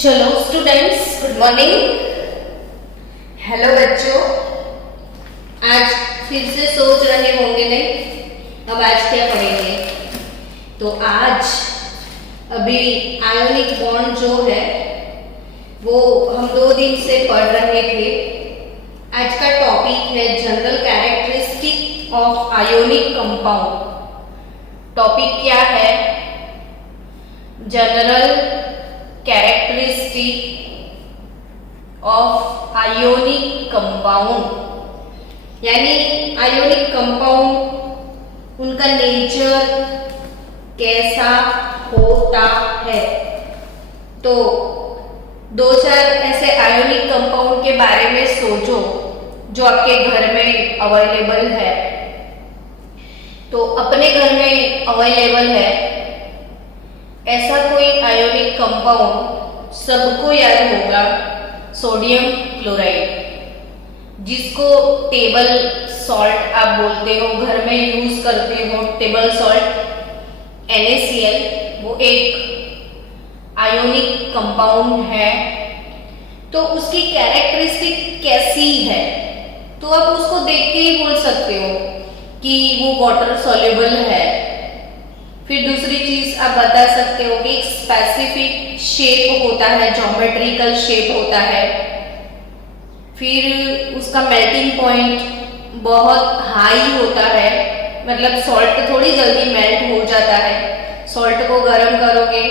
चलो students, good morning. Hello बच्चों, आज फिर से सोच रहे होंगे नहीं अब आज क्या पढ़ेंगे। तो आज अभी आयोनिक बॉन्ड जो है वो हम 2 दिन से पढ़ रहे थे। आज का टॉपिक है general characteristic of ionic compound. Topic क्या है? General characteristic of ionic compound, यानी आयोनिक कंपाउंड उनका नेचर कैसा होता है। तो 2-4 ऐसे आयोनिक कंपाउंड के बारे में सोचो जो आपके घर में अवेलेबल है। तो अपने घर में अवेलेबल है ऐसा कोई आयोनिक कंपाउंड सबको याद होगा, सोडियम क्लोराइड, जिसको टेबल सॉल्ट आप बोलते हो, घर में यूज करते हो टेबल सॉल्ट NaCl। वो एक आयोनिक कंपाउंड है। तो उसकी कैरेक्टरिस्टिक कैसी है तो आप उसको देख के ही बोल सकते हो कि वो वाटर सॉल्युबल है। फिर दूसरी चीज आप बता सकते हो कि एक स्पेसिफिक शेप होता है, ज्योमेट्रिकल शेप होता है। फिर उसका मेल्टिंग पॉइंट बहुत हाई होता है, मतलब सॉल्ट थोड़ी जल्दी मेल्ट हो जाता है। सॉल्ट को गर्म करोगे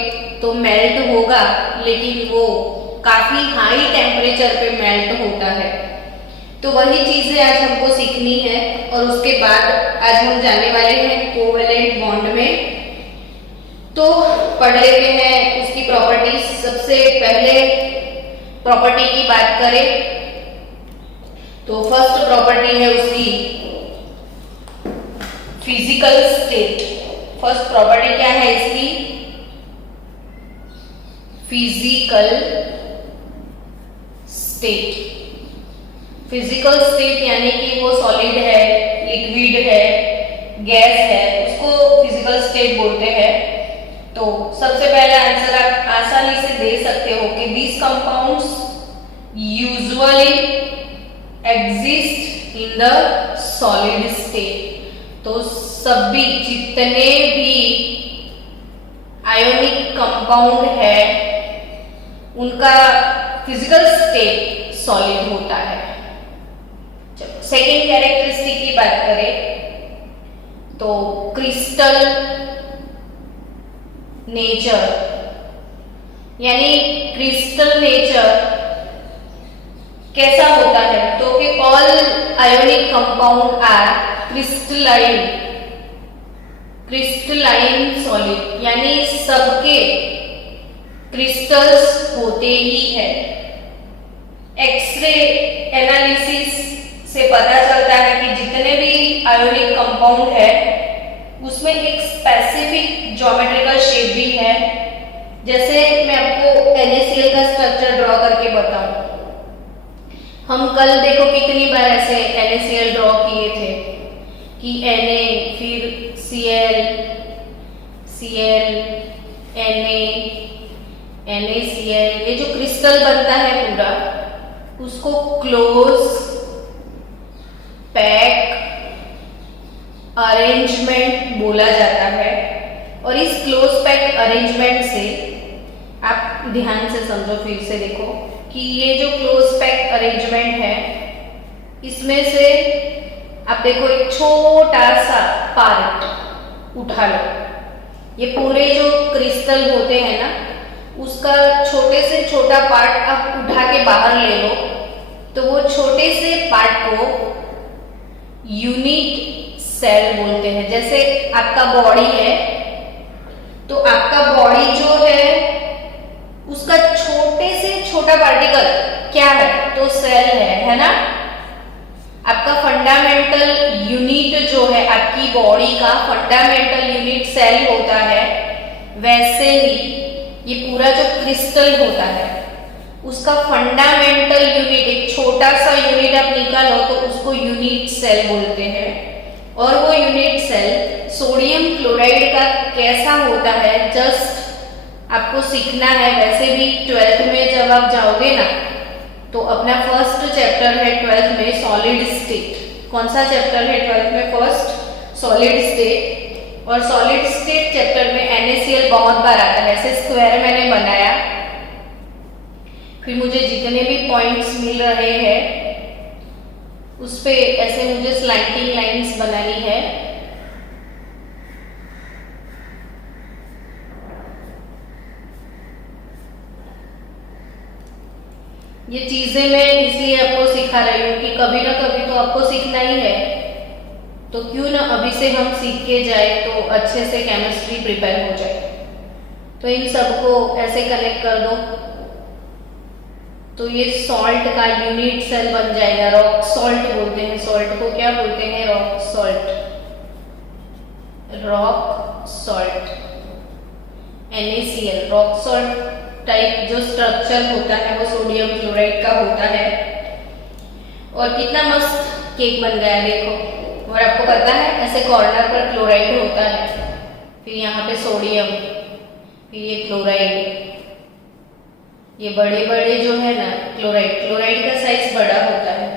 तो मेल्ट होगा, लेकिन वो काफी हाई टेम्परेचर पे मेल्ट होता है। तो वही चीजें आज हमको सीखनी है और उसके बाद आज हम जाने वाले हैं कोवेलेंट बॉन्ड में। तो पढ़ लेते हैं उसकी प्रॉपर्टीज। सबसे पहले प्रॉपर्टी की बात करें तो फर्स्ट प्रॉपर्टी है उसकी फिजिकल स्टेट। फर्स्ट प्रॉपर्टी क्या है इसकी? Physical state. फिजिकल स्टेट यानी कि वो सॉलिड है, लिक्विड है, गैस है, उसको फिजिकल स्टेट बोलते हैं। तो सबसे पहला आंसर आप आसानी से दे सकते हो कि these compounds usually exist in the solid state। तो सभी जितने भी आयोनिक कंपाउंड है उनका फिजिकल स्टेट सॉलिड होता है। चलो सेकेंड कैरेक्टरिस्टिक की बात करें तो क्रिस्टल नेचर, यानी क्रिस्टल नेचर कैसा होता है तो कि all ionic compound are crystalline, crystalline solid, यानी सबके क्रिस्टल्स होते ही है। एक्सरे एनालिसिस से पता चलता है कि जितने भी आयोनिक कंपाउंड है उसमें एक स्पेसिफिक ज्योमेट्रिकल शेप भी है। जैसे मैं आपको NaCl का स्ट्रक्चर ड्रॉ करके बताऊं। हम कल देखो कितनी बार ऐसे NaCl ड्रॉ किए थे कि Na फिर Cl, Cl, Na, NaCl, ये जो क्रिस्टल बनता है पूरा उसको क्लोज पैक अरेंजमेंट बोला जाता है। और इस क्लोज पैक अरेंजमेंट से आप ध्यान से समझो, फिर से देखो कि ये जो क्लोज पैक अरेंजमेंट है इसमें से आप देखो एक छोटा सा पार्ट उठा लो। ये पूरे जो क्रिस्टल होते हैं ना उसका छोटे से छोटा पार्ट आप उठा के बाहर ले लो तो वो छोटे से पार्ट को यूनिट सेल बोलते हैं। जैसे आपका बॉडी है तो आपका बॉडी जो है उसका छोटे से छोटा पार्टिकल क्या है तो सेल है ना। आपका फंडामेंटल यूनिट जो है आपकी बॉडी का फंडामेंटल यूनिट सेल होता है, वैसे ही ये पूरा जो क्रिस्टल होता है उसका फंडामेंटल यूनिट, एक छोटा सा यूनिट आप निकालो तो उसको यूनिट सेल बोलते हैं। और वो यूनिट सेल सोडियम क्लोराइड का कैसा होता है जस्ट आपको सीखना है। वैसे भी 12th में जब आप जाओगे ना, तो अपना फर्स्ट चैप्टर है 12th में सॉलिड स्टेट। कौन सा चैप्टर है 12th में? First solid state. और सॉलिड स्टेट चैप्टर में NaCl बहुत बार आता है। ऐसे स्क्वायर मैंने बनाया, फिर मुझे जितने भी पॉइंट्स मिल रहे हैं उस पे ऐसे मुझे स्लैंटिंग लाइंस बनानी है। ये चीजें मैं इसलिए आपको सिखा रही हूँ कि कभी ना कभी तो आपको सीखना ही है, तो क्यों ना अभी से हम सीख के जाए तो अच्छे से केमिस्ट्री प्रिपेयर हो जाए। तो इन सबको ऐसे कनेक्ट कर दो, तो ये सॉल्ट का यूनिट सेल बन जाएगा। रॉक सॉल्ट बोलते हैं सॉल्ट को, क्या बोलते हैं? Rock salt. Rock salt NaCl। Rock salt type जो स्ट्रक्चर होता है वो सोडियम क्लोराइड का होता है। और कितना मस्त केक बन गया देखो। और आपको पता है ऐसे कॉर्नर पर क्लोराइड होता है, फिर यहाँ पे सोडियम, फिर ये क्लोराइड। ये बड़े बड़े जो है ना क्लोराइड का साइज बड़ा होता है।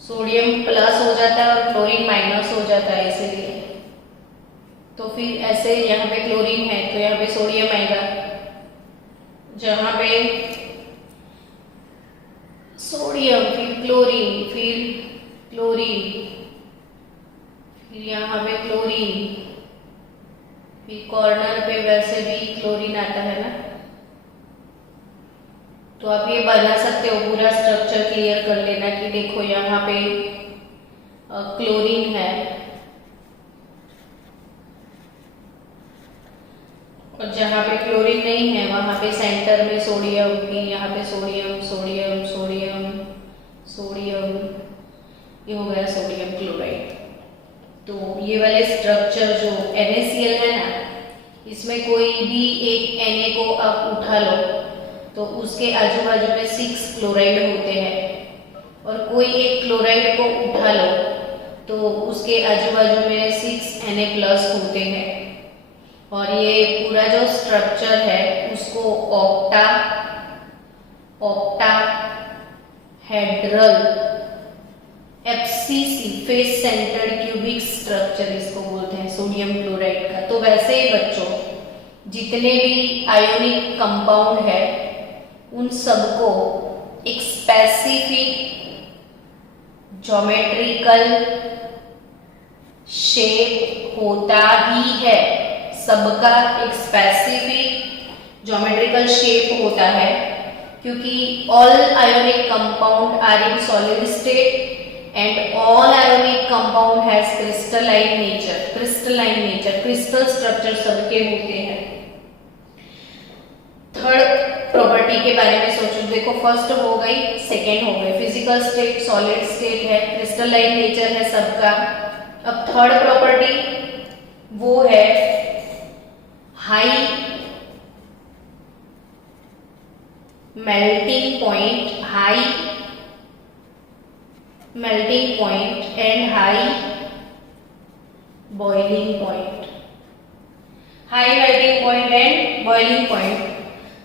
सोडियम प्लस हो जाता है और क्लोरीन माइनस हो जाता है, इसीलिए। तो फिर ऐसे यहाँ पे क्लोरीन है तो यहाँ पे सोडियम आएगा, जहां पे सोडियम फिर क्लोरीन, फिर यहाँ पे क्लोरीन, फिर कॉर्नर पे वैसे भी क्लोरीन आता है ना। तो आप ये बना सकते हो, पूरा स्ट्रक्चर क्लियर कर लेना कि देखो यहाँ पे क्लोरीन है और जहाँ पे क्लोरीन नहीं है वहां पे सेंटर में सोडियम, फिर यहाँ पे सोडियम सोडियम सोडियम सोडियम, ये हो गया सोडियम क्लोराइड। तो ये वाले स्ट्रक्चर जो NaCl है ना, इसमें कोई भी एक Na को आप उठा लो तो उसके आजू बाजू में 6 क्लोराइड होते हैं, और कोई एक क्लोराइड को उठा लो तो उसके आजू बाजू में 6 Na+ होते हैं। और ये पूरा जो स्ट्रक्चर है उसको octahedral FCC face centred cubic structure इसको बोलते हैं सोडियम क्लोराइड का। तो वैसे ही बच्चों जितने भी आयोनिक कंपाउंड है उन सबको एक स्पेसिफिक ज्योमेट्रिकल शेप होता ही है। सबका एक स्पेसिफिक ज्योमेट्रिकल शेप होता है, क्योंकि all ionic compound are in solid state and all ionic compound has crystalline nature. Crystal structure सबके होते हैं। थर्ड प्रॉपर्टी के बारे में सोचो, देखो फर्स्ट हो गई, सेकेंड हो गई, फिजिकल स्टेट सॉलिड स्टेट है, क्रिस्टलाइन नेचर है सबका। अब थर्ड प्रॉपर्टी वो है high melting point and high boiling point. High melting point and boiling point.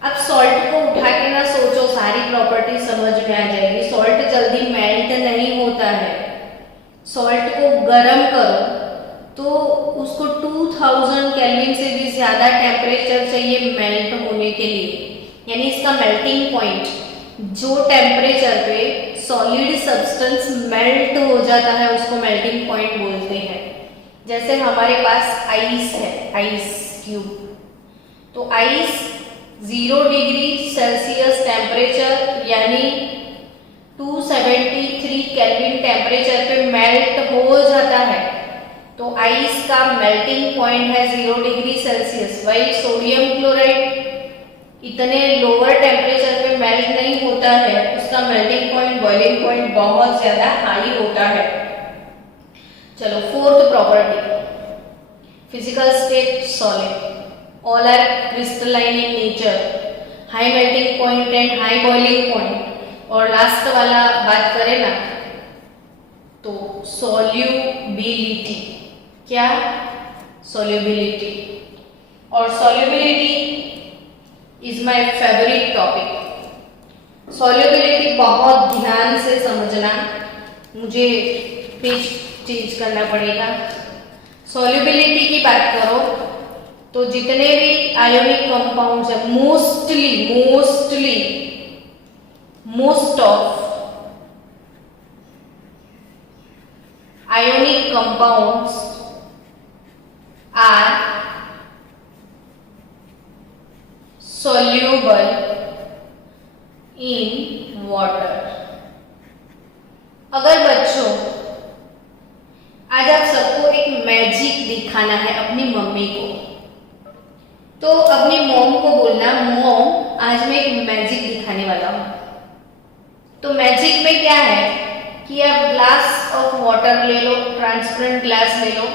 अब सॉल्ट को उठा के ना सोचो, सारी प्रॉपर्टी समझ में आ जाएगी। सॉल्ट जल्दी मेल्ट नहीं होता है। सॉल्ट को गर्म करो तो उसको 2000 केल्विन से भी ज्यादा टेम्परेचर चाहिए मेल्ट होने के लिए। यानी इसका मेल्टिंग पॉइंट, जो टेम्परेचर पे सॉलिड सब्सटेंस मेल्ट हो जाता है उसको मेल्टिंग पॉइंट बोलते हैं। जैसे हमारे पास आइस है, आइस क्यूब, तो आइस 0 डिग्री सेल्सियस टेम्परेचर यानी 273 केल्विन टेम्परेचर पे मेल्ट हो जाता है। तो आइस का मेल्टिंग पॉइंट है 0 डिग्री सेल्सियस। वही सोडियम क्लोराइड इतने लोअर टेम्परेचर पे मेल्ट नहीं होता है, उसका मेल्टिंग पॉइंट, बॉइलिंग पॉइंट बहुत ज्यादा हाई होता है। चलो fourth property, physical state solid, all are crystalline in nature, high melting point and high boiling point. और लास्ट वाला बात करें ना तो सॉल्युबिलिटी। क्या? सॉल्युबिलिटी। और solubility is my favourite topic. Solubility बहुत ध्यान से समझना, मुझे पेज चेंज करना पड़ेगा। सॉल्युबिलिटी की बात करो तो जितने भी आयोनिक कंपाउंड्स है, most of ionic compounds are soluble in water। अगर बच्चों आज आप सबको एक मैजिक दिखाना है अपनी मम्मी को, तो अपनी मॉम को बोलना, मॉम आज मैं एक मैजिक दिखाने वाला हूं। तो मैजिक में क्या है कि आप ग्लास ऑफ वाटर ले लो, ट्रांसपेरेंट ग्लास ले लो,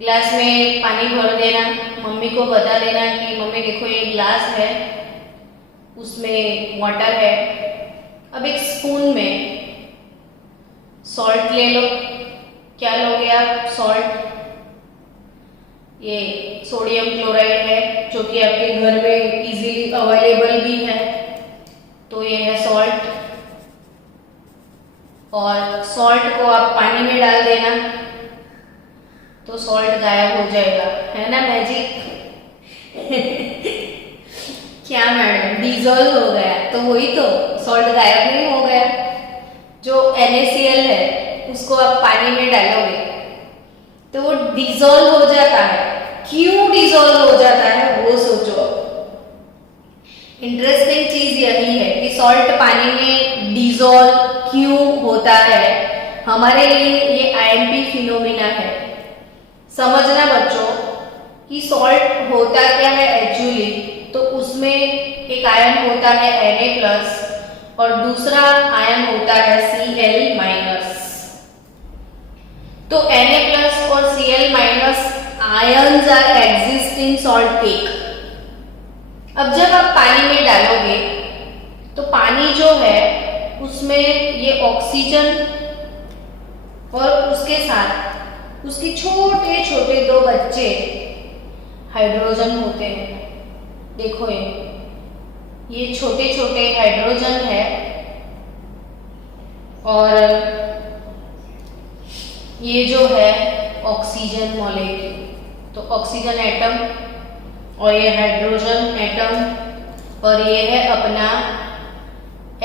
ग्लास में पानी भर देना, मम्मी को बता देना कि मम्मी देखो ये ग्लास है, उसमें वाटर है। अब एक स्पून में सॉल्ट ले लो। क्या लोगे आप? सॉल्ट। ये सोडियम क्लोराइड है जो कि आपके घर में इजीली अवेलेबल भी है, तो ये है सॉल्ट। और सॉल्ट को आप पानी में डाल देना तो सॉल्ट गायब हो जाएगा, है ना मैजिक? क्या मैडम, डिजोल्व हो गया? तो वही तो, सॉल्ट गायब नहीं हो गया। जो NaCl है उसको आप पानी में डालोगे तो वो डिजोल्व हो जाता है। क्यों डिजोल्व हो जाता है वो सोचो। इंटरेस्टिंग चीज यही है कि सॉल्ट पानी में डिजोल्व क्यों होता है, हमारे लिए ये IMP फिनोमिना है। समझना बच्चों कि सॉल्ट होता क्या है एक्चुअली, तो उसमें एक आयन होता है Na+ और दूसरा आयन होता है Cl-। तो Na+ और Cl- ions are exist in salt cake. अब जब आप पानी में डालोगे तो पानी जो है उसमें ये ऑक्सीजन और उसके साथ उसके छोटे छोटे दो बच्चे हाइड्रोजन होते हैं। देखो ये छोटे छोटे हाइड्रोजन है और ये जो है ऑक्सीजन मॉलिक्यूल। तो ऑक्सीजन एटम और ये हाइड्रोजन एटम और ये है अपना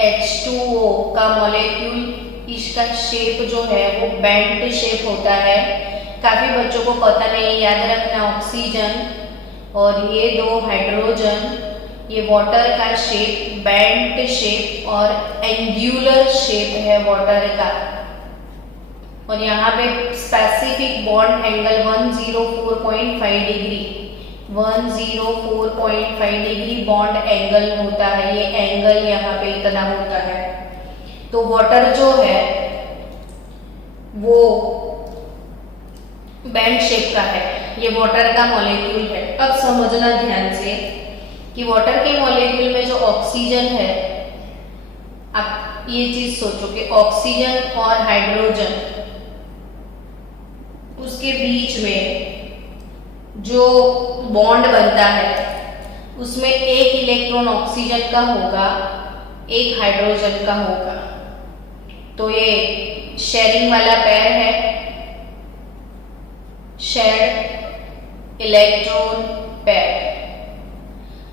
H2O का मॉलिक्यूल। इसका शेप जो है वो बेंट शेप होता है। काफी बच्चों को पता नहीं, याद रखना ऑक्सीजन और ये दो हाइड्रोजन, ये वाटर का शेप बेंट शेप और एंगुलर शेप है वाटर का। और यहाँ पे specific bond angle 104.5 degree 104.5 degree bond angle होता है। ये एंगल यहाँ पे इतना होता है। तो वाटर जो है वो बेंट शेप का है, ये वाटर का मॉलिक्यूल है। अब समझना ध्यान से कि वाटर के मॉलिक्यूल में जो ऑक्सीजन है, आप ये चीज सोचो कि ऑक्सीजन और हाइड्रोजन, उसके बीच में जो बॉन्ड बनता है उसमें एक इलेक्ट्रॉन ऑक्सीजन का होगा, एक हाइड्रोजन का होगा। तो ये शेयरिंग वाला पेयर है, शेयर्ड इलेक्ट्रॉन पेयर।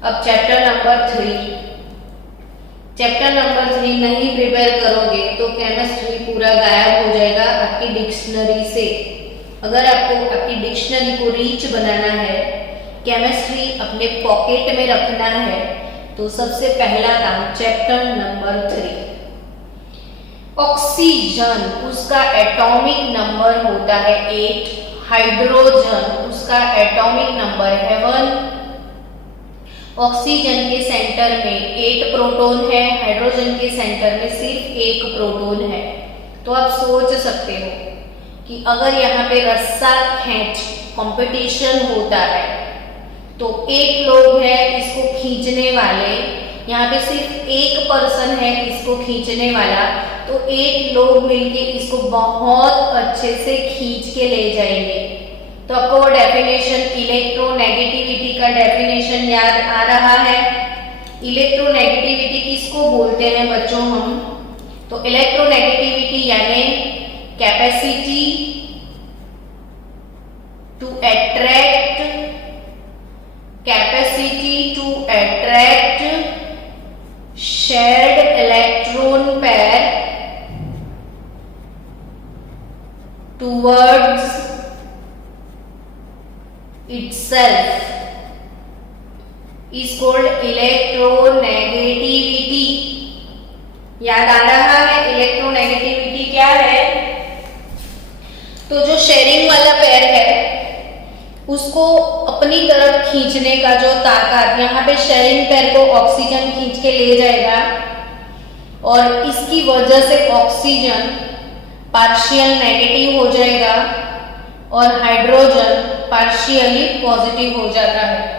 अब चैप्टर नंबर 3 नहीं प्रिपेयर करोगे तो केमिस्ट्री पूरा गायब हो जाएगा आपकी डिक्शनरी से। अगर आपको आपकी डिक्शनरी को रीच बनाना है, केमिस्ट्री अपने पॉकेट में रखना है, तो सबसे पहला काम चैप्टर नंबर 3। ऑक्सीजन उसका एटॉमिक नंबर होता है 8, हाइड्रोजन उसका एटॉमिक नंबर है 1। ऑक्सीजन के सेंटर में 8 प्रोटॉन है, हाइड्रोजन के सेंटर में सिर्फ 1 प्रोटॉन है। तो आप सोच सकते हो कि अगर यहाँ पे रस्सा खींच कंपटीशन होता है तो 1 लोग है इसको खींचने वाले, यहाँ पे सिर्फ 1 पर्सन है इसको खींचने वाला, तो 1 लोग मिलके इसको बहुत अच्छे से खींच के ले जाएंगे। तो आपको वो डेफिनेशन इलेक्ट्रोनेगेटिविटी का डेफिनेशन याद आ रहा है। इलेक्ट्रोनेगेटिविटी किसको बोलते हैं बच्चों हम? तो इलेक्ट्रोनेगेटिविटी यानी capacity to attract shared electron pair towards itself is called electronegativity। याद आ रहा है इलेक्ट्रोनेगेटिविटी क्या है? तो जो शेयरिंग वाला पेयर है उसको अपनी तरफ खींचने का जो ताकत, यहाँ पे शेयरिंग पेयर को ऑक्सीजन खींच के ले जाएगा और इसकी वजह से ऑक्सीजन पार्शियल नेगेटिव हो जाएगा और हाइड्रोजन पार्शियली पॉजिटिव हो जाता है।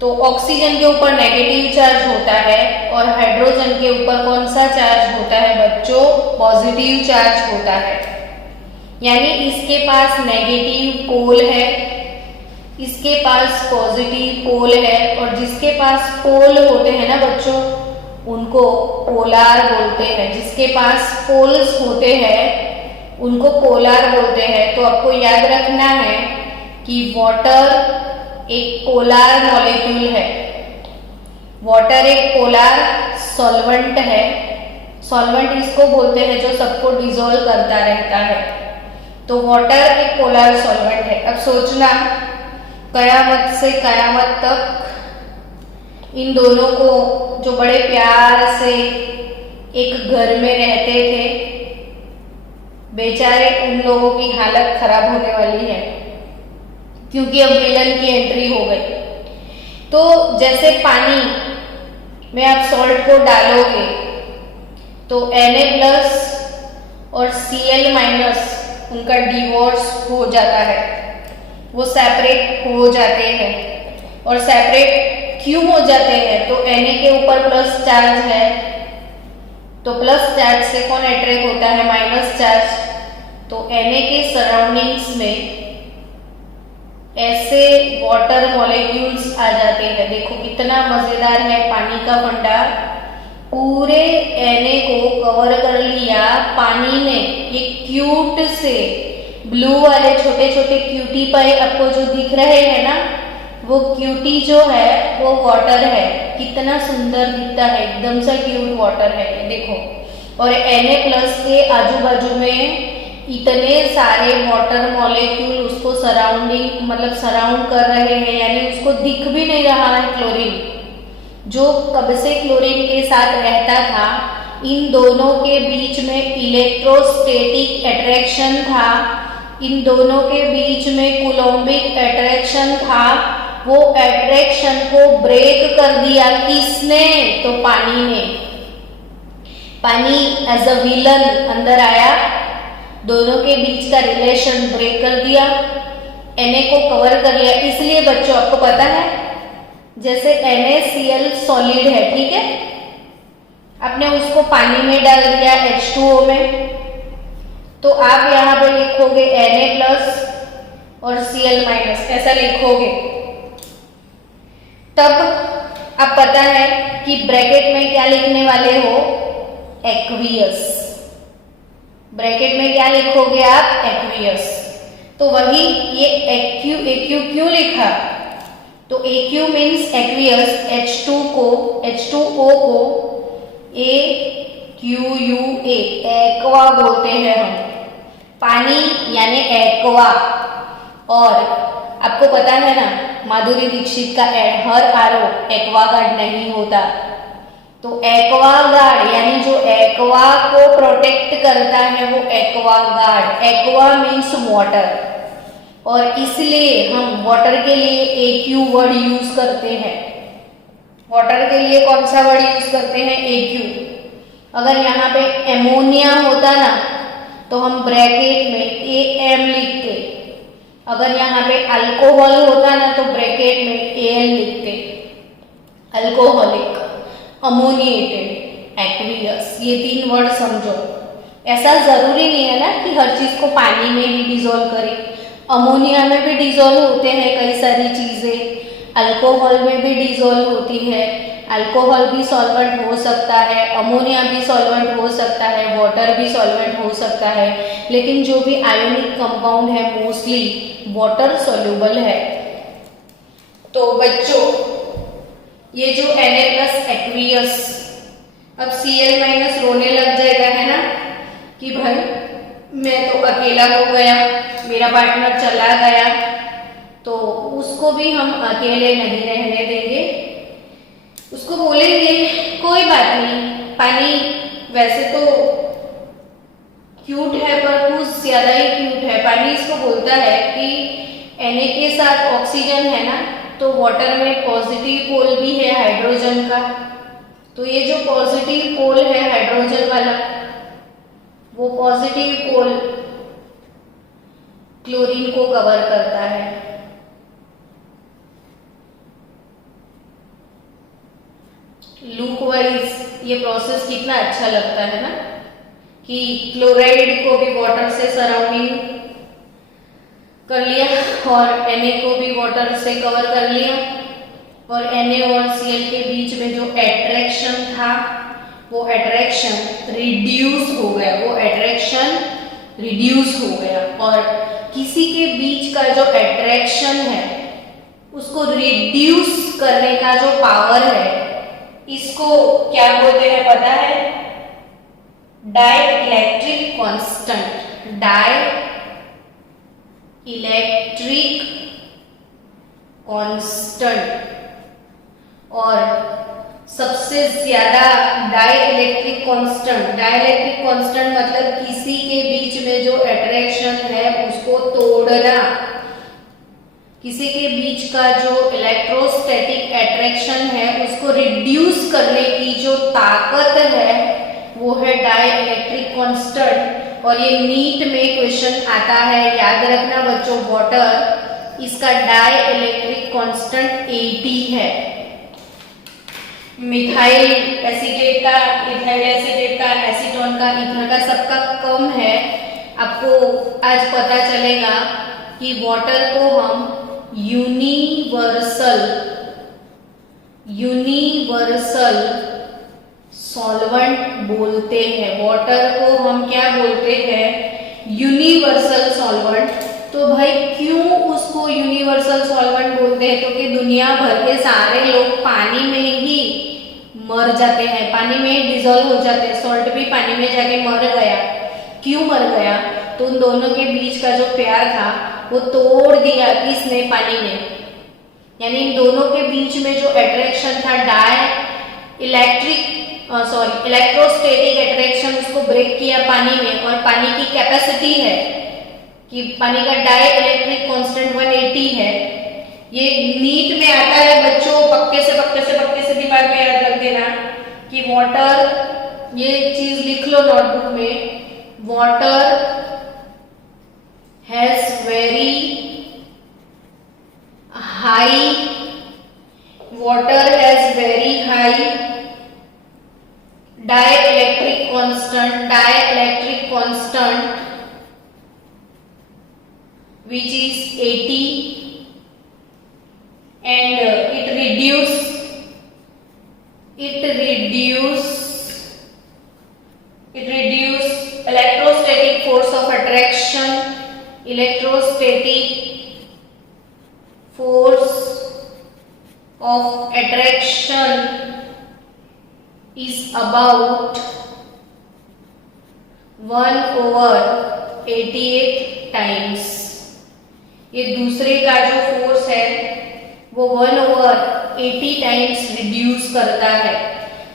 तो ऑक्सीजन के ऊपर नेगेटिव चार्ज होता है और हाइड्रोजन के ऊपर कौन सा चार्ज होता है बच्चों? पॉजिटिव चार्ज होता है। यानी इसके पास नेगेटिव पोल है, इसके पास पॉजिटिव पोल है, और जिसके पास पोल होते हैं ना बच्चों उनको पोलार बोलते हैं। जिसके पास पोल्स होते हैं उनको पोलार बोलते हैं। तो आपको याद रखना है कि वाटर एक पोलार मॉलिक्यूल है। वाटर एक पोलार सॉल्वेंट है। सॉल्वेंट इसको बोलते हैं जो सबको डिसॉल्व करता रहता है। तो वाटर एक पोलर सॉल्वेंट है। अब सोचना, कयामत से कयामत तक इन दोनों को जो बड़े प्यार से एक घर में रहते थे, बेचारे उन लोगों की हालत खराब होने वाली है क्योंकि अब विलन की एंट्री हो गई। तो जैसे पानी में आप सॉल्ट को डालोगे तो Na+ और Cl- उनका डिवोर्स हो जाता है, वो सेपरेट हो जाते हैं। और सेपरेट क्यों हो जाते हैं? तो Na के ऊपर प्लस चार्ज है, तो प्लस चार्ज से कौन अट्रैक्ट होता है? Minus charge. तो Na के सराउंडिंग्स में ऐसे वाटर मॉलिक्यूल्स आ जाते हैं। देखो कितना मजेदार है पानी का फंडा। पूरे Na को कवर कर लिया पानी ने। ये क्यूट से ब्लू वाले छोटे छोटे क्यूटी पाए आपको जो दिख रहे हैं ना, वो क्यूटी जो है वो वाटर है। कितना सुंदर दिखता है, एकदम सा क्यूट वाटर है ये देखो। और Na+ के आजू बाजू में इतने सारे वाटर मॉलिक्यूल उसको सराउंड कर रहे हैं, यानी उसको दिख भी नहीं रहा है क्लोरीन, जो कब से क्लोरीन के साथ रहता था। इन दोनों के बीच में इलेक्ट्रोस्टैटिक अट्रैक्शन था, इन दोनों के बीच में कूलोम्बिक अट्रैक्शन था। वो अट्रैक्शन को ब्रेक कर दिया किसने? तो पानी ने। पानी एज अ विलन अंदर आया, दोनों के बीच का रिलेशन ब्रेक कर दिया, Na को कवर कर लिया। इसलिए बच्चों आपको पता है जैसे NaCl सॉलिड है, ठीक है, आपने उसको पानी में डाल दिया H2O में, तो आप यहाँ पे लिखोगे Na+ और Cl- ऐसा लिखोगे। तब अब पता है कि ब्रैकेट में क्या लिखने वाले हो? एक्वियस। ब्रैकेट में क्या लिखोगे आप? एक्वियस। तो वही ये AQ क्यों लिखा? तो AQ मीन्स एक्वियस। H2O को AQUA एक्वा बोलते हैं हम, पानी यानी एक्वा। और आपको पता है ना माधुरी दीक्षित का हर आरो एक्वागार्ड नहीं होता। तो एक्वागार्ड यानी जो एक्वा को प्रोटेक्ट करता है वो एक्वागार्ड। एक्वा मीन्स वाटर, और इसलिए हम वाटर के लिए AQ वर्ड यूज करते हैं। वाटर के लिए कौन सा वर्ड यूज करते हैं? AQ। अगर यहाँ पे एमोनिया होता ना तो हम ब्रैकेट में AM लिखते। अगर यहाँ पे अल्कोहल होता ना तो ब्रैकेट में AL लिखते। अल्कोहलिक, अमोनिएटेड, एक्वियस, ये 3 वर्ड समझो। ऐसा जरूरी नहीं है ना कि हर चीज को पानी में ही डिसॉल्व करें। अमोनिया में भी डिजोल्व होते हैं कई सारी चीज़ें, अल्कोहल में भी डिजोल्व होती है। अल्कोहल भी सॉल्वेंट हो सकता है, अमोनिया भी सॉल्वेंट हो सकता है, वाटर भी सॉल्वेंट हो सकता है, लेकिन जो भी आयोनिक कंपाउंड है मोस्टली वाटर सॉल्युबल है। तो बच्चों ये जो Na+ एक्वियस, अब Cl- रोने लग जाएगा, है ना, कि भाई मैं तो अकेला हो गया, मेरा पार्टनर चला गया, तो उसको भी हम अकेले नहीं रहने देंगे। उसको बोलेंगे कोई बात नहीं, पानी वैसे तो क्यूट है पर कुछ ज्यादा ही क्यूट है। पानी इसको बोलता है कि Na के साथ ऑक्सीजन है ना, तो वाटर में पॉजिटिव पोल भी है हाइड्रोजन का, तो ये जो पॉजिटिव पोल है हाइड्रोजन वाला, वो पॉजिटिव पोल क्लोरीन को कवर करता है। लुक वाइज ये प्रोसेस कितना अच्छा लगता है ना, कि क्लोराइड को भी वाटर से सराउंडिंग कर लिया और Na को भी वाटर से कवर कर लिया, और Na और Cl के बीच में जो अट्रैक्शन था वो अट्रैक्शन रिड्यूस हो गया, और किसी के बीच का जो अट्रैक्शन है उसको रिड्यूस करने का जो पावर है, इसको क्या बोलते हैं पता है? Dielectric constant. Dielectric constant. और सबसे ज्यादा डाइइलेक्ट्रिक कांस्टेंट मतलब किसी के बीच में जो अट्रैक्शन है उसको तोड़ना, किसी के बीच का जो इलेक्ट्रोस्टैटिक अट्रैक्शन है उसको रिड्यूस करने की जो ताकत है वो है डाइइलेक्ट्रिक कांस्टेंट। और ये नीट में क्वेश्चन आता है, याद रखना बच्चों, वाटर, इसका डाइइलेक्ट्रिक कांस्टेंट 80 है। मिथाइल एसीटेट का, इथाइल एसीटेट का, एसीटोन का, ईथर का, सबका कम है। आपको आज पता चलेगा कि वाटर को हम यूनिवर्सल सॉल्वेंट बोलते हैं। वाटर को हम क्या बोलते हैं? Universal solvent. तो भाई क्यों उसको यूनिवर्सल सॉल्वेंट बोलते हैं? क्योंकि दुनिया भर के सारे लोग पानी में ही मर जाते हैं, पानी में डिजोल्व हो जाते हैं। सॉल्ट भी पानी में जाके मर गया। क्यों मर गया? तो उन दोनों के बीच का जो प्यार था वो तोड़ दिया किसने? पानी ने। यानी इन दोनों के बीच में जो अट्रैक्शन था इलेक्ट्रोस्टैटिक अट्रैक्शन, उसको ब्रेक किया पानी ने। और पानी की कैपेसिटी है कि पानी का डाइइलेक्ट्रिक कांस्टेंट 180 है। ये नीट में आता है बच्चों, पक्के से दिमाग में याद रख देना कि वाटर, ये चीज लिख लो नोटबुक में, water has very high dielectric constant which is 80, and it reduce electrostatic force of attraction. Electrostatic force of attraction is about 1/88 times. ये दूसरे का जो फोर्स है वो 1/80 टाइम्स रिड्यूस करता है।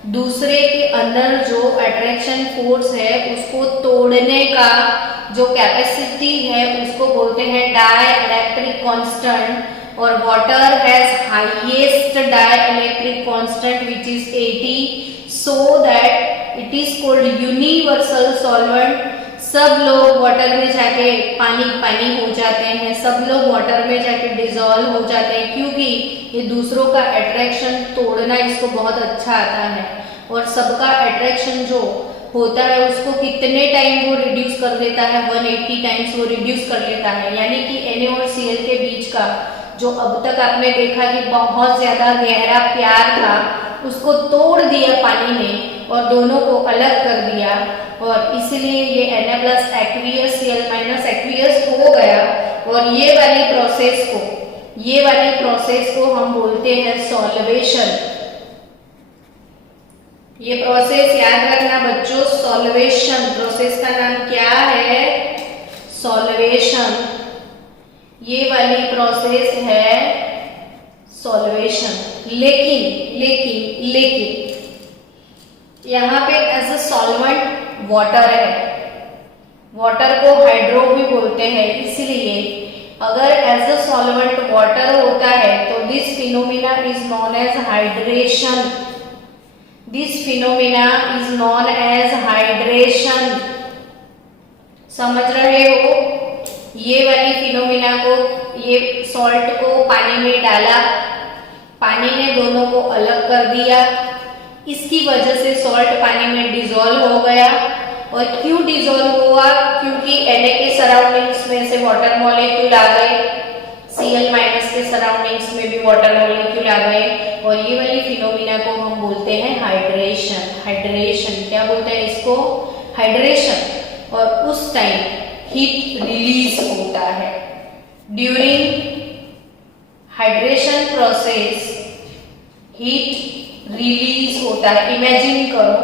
दूसरे के अंदर जो अट्रैक्शन फोर्स है उसको तोड़ने का जो कैपेसिटी है उसको बोलते हैं डाइइलेक्ट्रिक कांस्टेंट। और water has highest dielectric constant which is 80, so that it is called universal solvent. सब लोग वाटर में जाके पानी हो जाते हैं, सब लोग वाटर में जाके डिजोल्व हो जाते हैं, क्योंकि ये दूसरों का अट्रैक्शन तोड़ना इसको बहुत अच्छा आता है। और सबका अट्रैक्शन जो होता है उसको कितने टाइम वो रिड्यूस कर देता है, 180 टाइम्स वो रिड्यूस कर लेता है। यानी कि Na और Cl के बीच का जो अब तक आपने देखा कि बहुत ज्यादा गहरा प्यार था, उसको तोड़ दिया पानी ने और दोनों को अलग कर दिया, और इसलिए ये Na plus aqueous Cl minus aqueous हो गया। और ये वाली प्रोसेस को हम बोलते हैं सॉल्वेशन। ये प्रोसेस याद रखना बच्चों, सॉल्वेशन प्रोसेस का नाम क्या है, सॉल्वेशन। ये वाली प्रोसेस है सॉल्वेशन। लेकिन यहाँ पे एज अ सॉल्वेंट वाटर है, वाटर को हाइड्रो भी बोलते हैं, इसलिए अगर एज अ सॉल्वेंट वाटर होता है तो this phenomena is known as hydration. This phenomena is known as hydration. समझ रहे हो? ये वाली फिनोमिना को, ये सॉल्ट को पानी में डाला, पानी ने दोनों को अलग कर दिया, इसकी वजह से सॉल्ट पानी में डिसॉल्व हो गया। और क्यों डिसॉल्व हुआ? क्योंकि Na के सराउंडिंग्स में से वाटर मॉलिक्यूल आ गए, Cl माइनस के सराउंडिंग्स में भी वाटर मॉलिक्यूल आ गए, और ये वाली फिनोमिना को हम बोलते हैं हाइड्रेशन। क्या बोलते हैं इसको? हाइड्रेशन। और उस टाइम हीट रिलीज होता है। During hydration process heat release होता है। इमेजिन करो,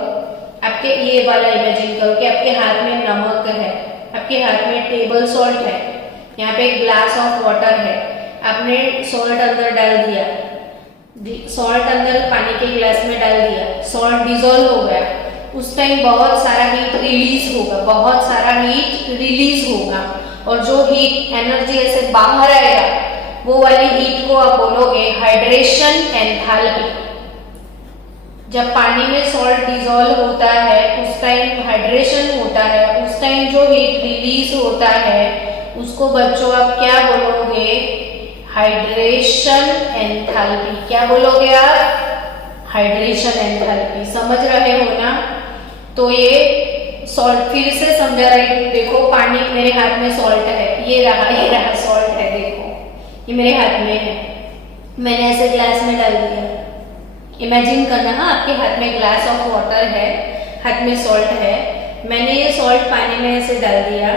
आपके ये वाला इमेजिन करो कि आपके हाथ में नमक है, आपके हाथ में टेबल सॉल्ट है, यहाँ पे एक ग्लास ऑफ वाटर है, आपने सॉल्ट अंदर डाल दिया, सॉल्ट अंदर पानी के ग्लास में डाल दिया, सॉल्ट डिसॉल्व हो गया। उस टाइम बहुत सारा हीट रिलीज होगा, और जो हीट एनर्जी ऐसे बाहर आएगा वो वाली हीट को आप बोलोगे हाइड्रेशन एंथैल्पी। जब पानी में सॉल्ट डिसॉल्व होता है उस टाइम हाइड्रेशन होता है, उस टाइम जो हीट रिलीज होता है उसको बच्चों आप क्या बोलोगे? Hydration enthalpy. क्या बोलोगे आप? Hydration enthalpy. समझ रहे हो ना? तो ये सॉल्ट फिर से समझा रही हूँ। देखो पानी, मेरे हाथ में सॉल्ट है, ये रहा सॉल्ट है, देखो ये मेरे हाथ में है, मैंने ऐसे ग्लास में डाल दिया। इमेजिन करना, हाँ, आपके हाथ में ग्लास ऑफ वाटर है, हाथ में सॉल्ट है, मैंने ये सॉल्ट पानी में ऐसे डाल दिया,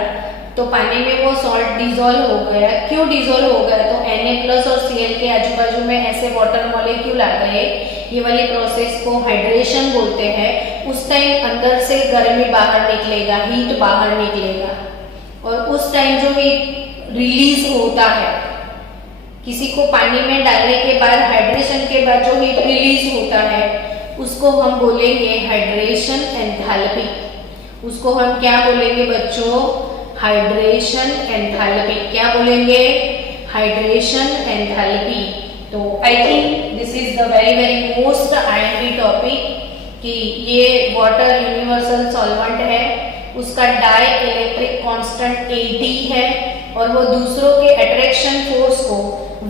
तो पानी में वो सॉल्ट डिसॉल्व हो गया। क्यों डिसॉल्व हो गया? तो Na प्लस और Cl के आजू बाजू में ऐसे वाटर मॉलिक्यूल आ गए। ये वाली प्रोसेस को हाइड्रेशन बोलते हैं। उस टाइम अंदर से गर्मी बाहर निकलेगा, हीट बाहर निकलेगा, और उस टाइम जो हीट रिलीज होता है, किसी को पानी में डालने के बाद, हाइड्रेशन के बाद जो हीट रिलीज होता है उसको हम बोलेंगे हाइड्रेशन एंथैल्पी। उसको हम क्या बोलेंगे बच्चों? Hydration enthalpy. क्या बोलेंगे? Hydration enthalpy. तो I think this is the very most IMP topic कि ये वाटर यूनिवर्सल सॉल्वेंट है, उसका डाई इलेक्ट्रिक कांस्टेंट 80 है, और वो दूसरों के अट्रैक्शन फोर्स को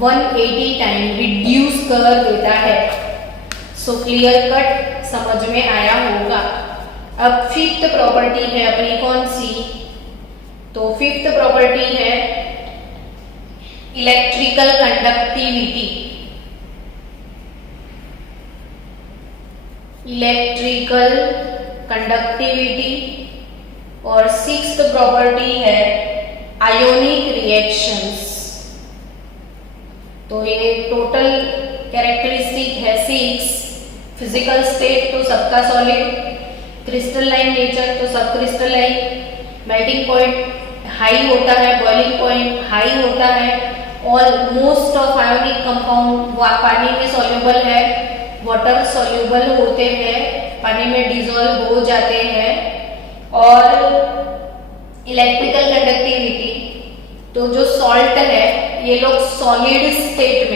180 टाइम रिड्यूस कर देता है। सो क्लियर कट समझ में आया होगा। अब फिफ्थ प्रॉपर्टी है अपनी कौन सी? तो फिफ्थ प्रॉपर्टी है इलेक्ट्रिकल कंडक्टिविटी। Electrical conductivity. और सिक्स्थ प्रॉपर्टी है आयोनिक रिएक्शंस। तो ये टोटल कैरेक्टरिस्टिक है 6। फिजिकल स्टेट तो सबका सॉलिड, क्रिस्टलाइन नेचर तो सब क्रिस्टलाइन, मेल्टिंग पॉइंट हाई होता है, बॉइलिंग पॉइंट हाई होता है, all most of ionic compound पानी में सॉल्युबल है, वाटर सॉल्युबल होते हैं, पानी में डिसॉल्व हो जाते हैं। और इलेक्ट्रिकल कंडक्टिविटी, तो जो सॉल्ट है ये लोग सॉलिड स्टेट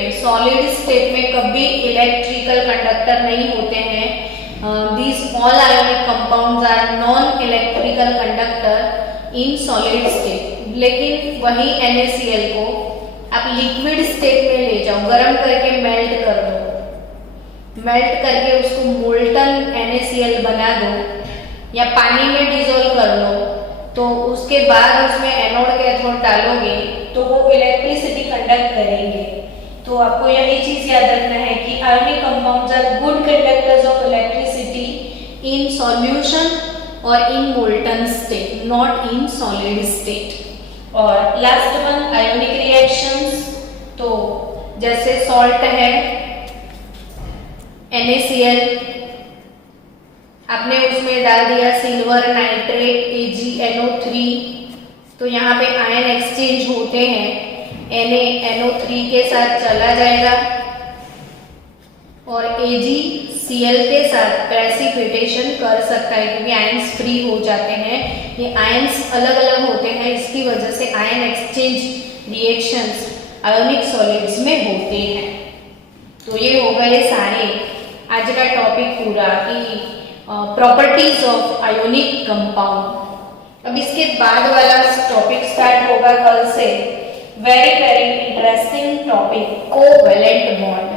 में कभी इलेक्ट्रिकल कंडक्टर नहीं होते हैं। These all ionic compounds are non-electrical conductor in solid state. लेकिन वही NaCl को आप लिक्विड स्टेट में ले जाओ, गर्म करके मेल्ट कर दो, मेल्ट करके उसको मोल्टन NaCl बना दो, या पानी में डिजोल्व कर लो, तो उसके बाद उसमें एनोड कैथोड डालोगे तो वो इलेक्ट्रिसिटी कंडक्ट करेंगे। तो आपको यही चीज याद रखना है कि ionic compounds are good conductors of electricity in solution और in molten state, not in solid state. और लास्ट वन आयोनिक रिएक्शंस, तो जैसे सॉल्ट है NaCl, आपने उसमें डाल दिया सिल्वर नाइट्रेट AgNO3, तो यहाँ पे आयन एक्सचेंज होते हैं, NaNO3 के साथ चला जाएगा और AgCl के साथ प्रेसिपिटेशन कर सकता है क्योंकि आयंस फ्री हो जाते हैं। ये आयंस अलग अलग होते हैं, इसकी वजह से ion exchange reactions ionic solids में होते हैं। तो ये हो गए सारे आज का टॉपिक पूरा कि प्रॉपर्टीज ऑफ आयोनिक कंपाउंड। अब इसके बाद वाला टॉपिक स्टार्ट होगा कल से, very very interesting topic, covalent bond.